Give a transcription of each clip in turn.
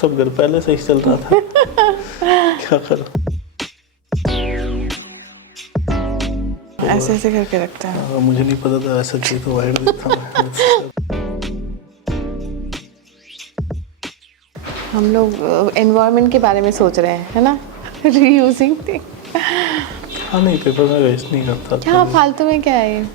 सब घर पहले से ही चल रहा था। क्या करूं। ऐसे ऐसे करके रखता है। मुझे नहीं पता था ऐसा चाहिए तो वाइड देता मैं। हम लोग एनवायरनमेंट के बारे में सोच रहे हैं, है ना? Reusing thing. हाँ नहीं, पेपर में वेस्ट नहीं करता क्या तो। फालतू में क्या है ये?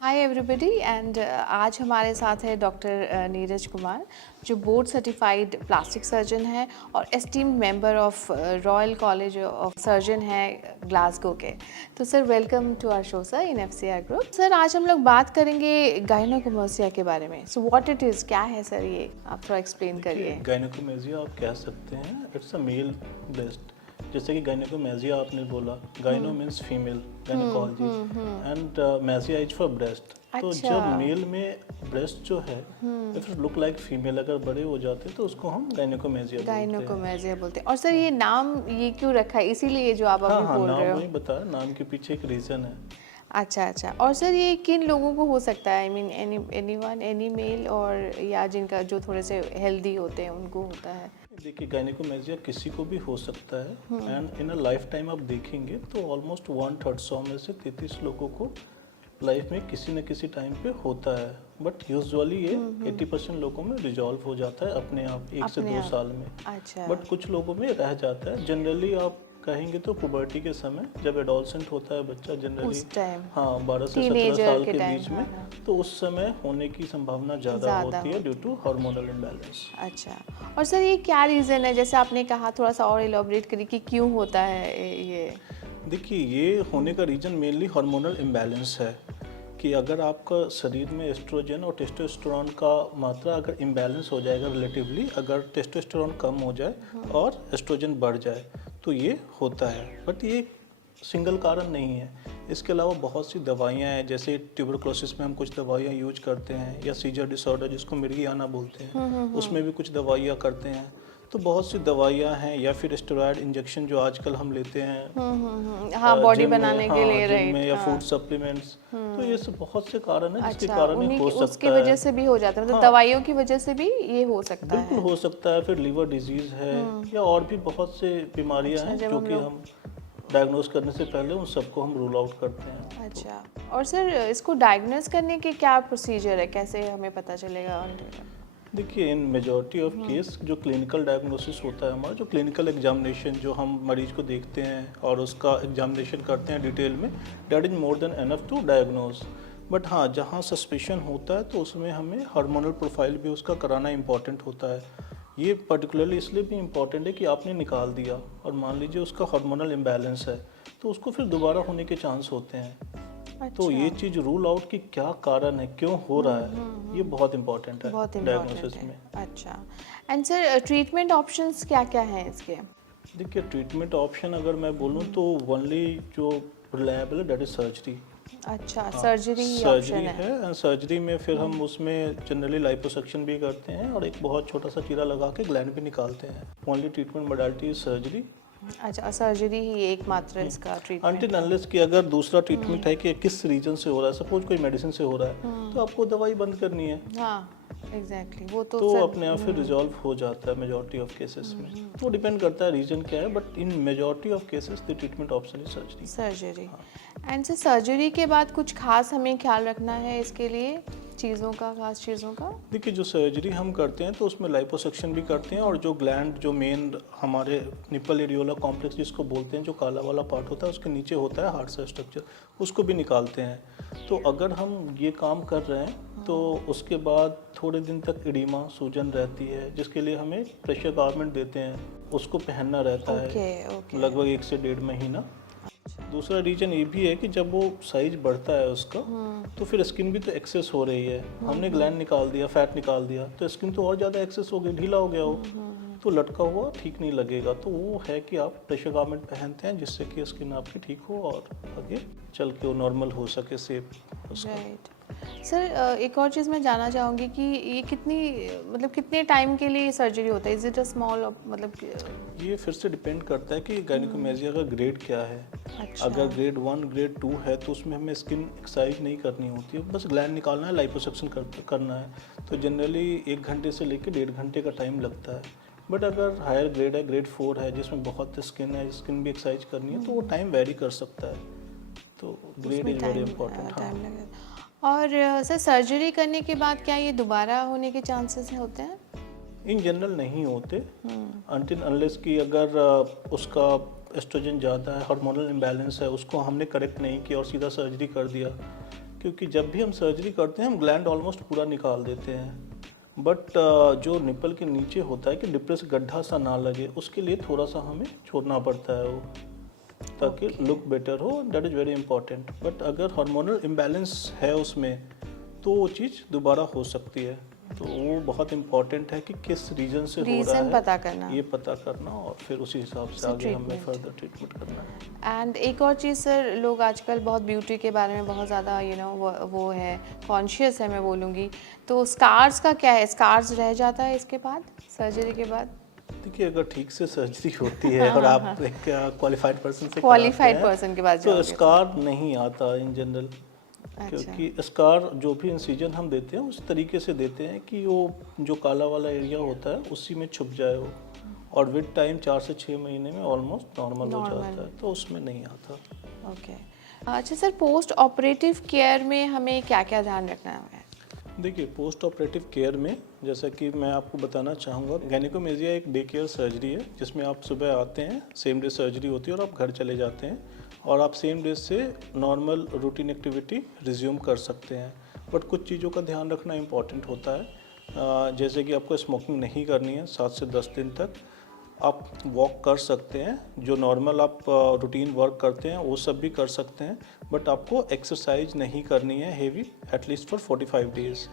हाय एवरीबॉडी एंड आज हमारे साथ है डॉक्टर नीरज कुमार, जो बोर्ड सर्टिफाइड प्लास्टिक सर्जन है और esteemed member of Royal College of surgeon है ग्लासगो के। तो sir welcome to our show sir in FCR group. Sir आज हम लोग बात करेंगे गायनोकोमेस्टिया के बारे में। सो व्हाट इट इज़, क्या है सर ये, आप थोड़ा एक्सप्लेन करिए। गायनोकोमेस्टिया आप कह सकते हैं इट्स अ मेल ब्रेस्ट। जैसे कि गायनोकोमेस्टिया आपने बोला, gynae means female gynaecology and mastia is for breast. तो अच्छा। जब मेल में ब्रेस्ट जो है if it look like female अगर बड़े हो जाते हैं तो उसको हम गायनोकोमेस्टिया बोलते हैं। गायनोकोमेस्टिया बोलते हैं। और सर ये नाम ये क्यों रखा है, इसीलिए जो आप अभी बोल रहे नाम हो? वही बताया, नाम के पीछे एक रीजन है। अच्छा अच्छा। और सर ये किन लोगों को हो सकता है? I mean anyone, any male, और या जिनका जो थोड़े से हेल्दी होते हैं उनको होता है? देखिए गायनोकोमेस्टिया किसी को भी हो सकता है and in a life time आप देखेंगे तो ऑलमोस्ट 1/3 100 में से 33 लोगों को लाइफ में किसी न किसी टाइम पे होता है। बट यूजुअली ये 80% लोगों में रिजॉल्व हो जाता है अपने आप 1 से 2 साल में। अच्छा। बट कुछ लोगों में रह जाता है। जनरली आप कहेंगे तो पुबर्टी के समय जब एडोलसेंट होता है बच्चा जनरली, उस टाइम, हाँ 12 से 17 टीनेजर साल के के टाइम, बीच में, हाँ। तो उस समय होने की संभावना ज़्यादा होती है ड्यू टू हार्मोनल इम्बैलेंस। अच्छा। और सर ये क्या रीज़न है, जैसे आपने कहा, थोड़ा सा और एलोबरेट करिए कि क्यों होता है ये? देखिए ये होने का रीज़न मेनली हार्मोनल इम्बैलेंस है कि अगर आपका शरीर में एस्ट्रोजन और टेस्टोस्टेरोन का मात्रा अगर इम्बैलेंस हो जाएगा रिलेटिवली, अगर टेस्टोस्टेरोन कम हो जाए और एस्ट्रोजन बढ़ जाए तो ये होता है। बट ये सिंगल कारण नहीं है, इसके अलावा बहुत सी दवाइयाँ हैं। जैसे ट्यूबरक्लोसिस में हम कुछ दवाइयाँ यूज करते हैं, या सीजर डिसऑर्डर जिसको मिर्गियाना बोलते हैं उसमें भी कुछ दवाइयाँ करते हैं। तो बहुत सी दवाइयाँ हैं, या फिर स्टेरॉयड इंजेक्शन जो आजकल हम लेते हैं हाँ, बॉडी जिम में, बनाने के लिए, जिम में, राइट। या फूड सप्लीमेंट्स। तो ये सब बहुत से कारण हैं जिसके अच्छा, कारण ये उन्हीं हो की उसकी सकता वजह है। से भी हो जाता है, मतलब हाँ। दवाइयों की वजह से भी ये हो सकता है? बिल्कुल हो सकता है। फिर लीवर डिजीज है या और भी बहुत से बीमारियां अच्छा, हैं जब जो हम कि लोग हम डायग्नोज करने से पहले उन सबको हम रूल आउट करते हैं। अच्छा। और सर इसको डायग्नोस करने के क्या प्रोसीजर है, कैसे हमें पता चलेगा? देखिए इन मेजॉरिटी ऑफ केस जो क्लिनिकल डायग्नोसिस होता है हमारा, जो क्लिनिकल एग्जामिनेशन जो हम मरीज को देखते हैं और उसका एग्जामिनेशन करते हैं डिटेल में, that is more than enough to diagnose. But हाँ, जहाँ सस्पिशन होता है तो उसमें हमें हार्मोनल प्रोफाइल भी उसका कराना इम्पॉर्टेंट होता है। ये पर्टिकुलरली इसलिए भी इम्पॉर्टेंट है कि आपने निकाल दिया और मान लीजिए उसका हार्मोनल इम्बैलेंस है तो उसको फिर दोबारा होने के चांस होते हैं। अच्छा। तो ये चीज़ रूल आउट कि क्या कारण है, क्यों हो रहा है, ये बहुत इंपॉर्टेंट है डायग्नोसिस में। अच्छा। एंड सर ट्रीटमेंट ऑप्शंस क्या क्या हैं इसके? देखिए ट्रीटमेंट ऑप्शन अगर मैं बोलूँ तो ओनली जो रिलायबल है दैट इज सर्जरी। अच्छा, सर्जरी ही सर्जरी ऑप्शन है? है एंड सर्जरी में फिर हम उसमें जनरली लाइपोसक्शन भी करते हैं और एक बहुत छोटा सा चीरा लगा के ग्लैंड भी निकालते हैं। Only treatment modality is surgery. अच्छा, सर्जरी ही एकमात्र इसका ट्रीटमेंट अनटिल अनलेस कि अगर दूसरा ट्रीटमेंट है कि किस रीजन से हो रहा है, सपोज कोई मेडिसिन से हो रहा है तो आपको दवाई बंद करनी है। हाँ एग्जैक्टली, वो तो तो अपने आप फिर रिजॉल्व हो जाता है मेजॉरिटी ऑफ केसेस में। तो डिपेंड करता है रीजन क्या है, but in majority of cases the treatment option is surgery. Surgery. And sir surgery के बाद कुछ खास हमें ख्याल रखना है इसके लिए, चीज़ों का, खास चीज़ों का? देखिए जो सर्जरी हम करते हैं तो उसमें लाइपोसक्शन भी करते हैं और जो ग्लैंड जो मेन हमारे निपल एरियोला कॉम्प्लेक्स जिसको बोलते हैं, जो काला वाला पार्ट होता है उसके नीचे होता है हार्ट सा स्ट्रक्चर, उसको भी निकालते हैं। तो अगर हम ये काम कर रहे हैं तो उसके बाद थोड़े दिन तक एडिमा सूजन रहती है, जिसके लिए हमें प्रेशर गारमेंट देते हैं, उसको पहनना रहता है लगभग 1 से 1.5 महीना। दूसरा रीजन ये भी है कि जब वो साइज बढ़ता है उसका तो फिर स्किन भी तो एक्सेस हो रही है। हमने ग्लैंड निकाल दिया, फैट निकाल दिया तो स्किन तो और ज़्यादा एक्सेस हो गई, ढीला हो गया वो, तो लटका हुआ ठीक नहीं लगेगा। तो वो है कि आप प्रेशर गारमेंट पहनते हैं जिससे कि स्किन आपकी ठीक हो और आगे चल के वो नॉर्मल हो सके शेप उसका। राइट। सर एक और चीज़ मैं जानना चाहूँगी कि ये कितने टाइम के लिए सर्जरी होता है? इज़ इट अ स्मॉल ये फिर से डिपेंड करता है कि गायनेकोमेजिया का ग्रेड क्या है। अच्छा। अगर ग्रेड 1 ग्रेड 2 है तो उसमें हमें स्किन एक्सरसाइज नहीं करनी होती है, बस ग्लैंड निकालना है, लाइपोसक्शन करना है। तो जनरली 1 घंटे से लेकर 1.5 घंटे का टाइम लगता है। बट अगर हायर ग्रेड है, ग्रेड 4 है, जिसमें बहुत स्किन है, स्किन भी एक्सरसाइज करनी है, तो वो टाइम वेरी कर सकता है। तो ग्रेड इज़ वेरी इंपॉर्टेंट। हाँ, टाइम लगेगा। और सर सर्जरी करने के बाद क्या ये दोबारा होने के चांसेस होते हैं? इन जनरल नहीं होते अनटिल अनलेस कि अगर उसका एस्ट्रोजन ज़्यादा है, हार्मोनल इम्बैलेंस है, उसको हमने करेक्ट नहीं किया और सीधा सर्जरी कर दिया। क्योंकि जब भी हम सर्जरी करते हैं हम ग्लैंड ऑलमोस्ट पूरा निकाल देते हैं, बट जो निपल के नीचे होता है कि डिप्रेस गड्ढा सा ना लगे, उसके लिए थोड़ा सा हमें छोड़ना पड़ता है वो, ताकि लुक बेटर हो। That is very important. But अगर हार्मोनल इम्बैलेंस है उसमें तो वो चीज़ दोबारा हो सकती है। तो वो बहुत इम्पॉर्टेंट है कि किस रीजन से हो रहा रीज़न है, पता करना। ये पता करना और फिर उसी हिसाब से आगे हमें फर्दर ट्रीटमेंट करना है। एंड एक और चीज़ सर, लोग आजकल बहुत ब्यूटी के बारे में बहुत ज़्यादा वो है, कॉन्शियस है मैं बोलूँगी। तो स्कार्स का क्या है? स्कार्स रह जाता है इसके बाद, सर्जरी के बाद? देखिए, अगर ठीक से सर्जरी होती है और आप एक क्वालिफाइड पर्सन से क्वालिफाइड कराते हैं, पर्सन के बाद तो जाओगे। स्कार नहीं आता इन जनरल। अच्छा। क्योंकि स्कार जो भी इंसिजन हम देते हैं उस तरीके से देते हैं कि वो जो काला वाला एरिया होता है उसी में छुप जाए वो, और विद टाइम 4 से 6 महीने में ऑलमोस्ट नॉर्मल हो जाता है, तो उसमें नहीं आता। ओके। अच्छा सर, पोस्ट ऑपरेटिव केयर में हमें क्या क्या ध्यान रखना है? देखिए, पोस्ट ऑपरेटिव केयर में जैसा कि मैं आपको बताना चाहूँगा, गायनेकोमेजिया एक डे केयर सर्जरी है जिसमें आप सुबह आते हैं, सेम डे सर्जरी होती है और आप घर चले जाते हैं और आप सेम डे से नॉर्मल रूटीन एक्टिविटी रिज्यूम कर सकते हैं। बट कुछ चीज़ों का ध्यान रखना इम्पॉर्टेंट होता है, जैसे कि आपको स्मोकिंग नहीं करनी है 7 से 10 दिन तक। आप वॉक कर सकते हैं, जो नॉर्मल आप रूटीन वर्क करते हैं वो सब भी कर सकते हैं, बट आपको एक्सरसाइज नहीं करनी है हेवी, एटलीस्ट फॉर 45 डेज़।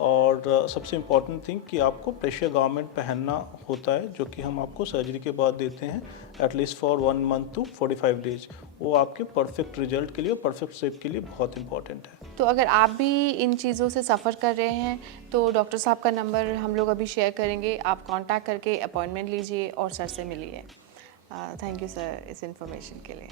और सबसे इम्पॉर्टेंट थिंग कि आपको प्रेशर गारमेंट पहनना होता है, जो कि हम आपको सर्जरी के बाद देते हैं, at least for 1 month to 45 days. वो आपके परफेक्ट रिजल्ट के लिए, परफेक्ट शेप के लिए बहुत इंपॉर्टेंट है। तो अगर आप भी इन चीज़ों से सफ़र कर रहे हैं तो डॉक्टर साहब का नंबर हम लोग अभी शेयर करेंगे, आप कांटेक्ट करके अपॉइंटमेंट लीजिए और सर से मिलिए। थैंक यू सर इस इन्फॉर्मेशन के लिए।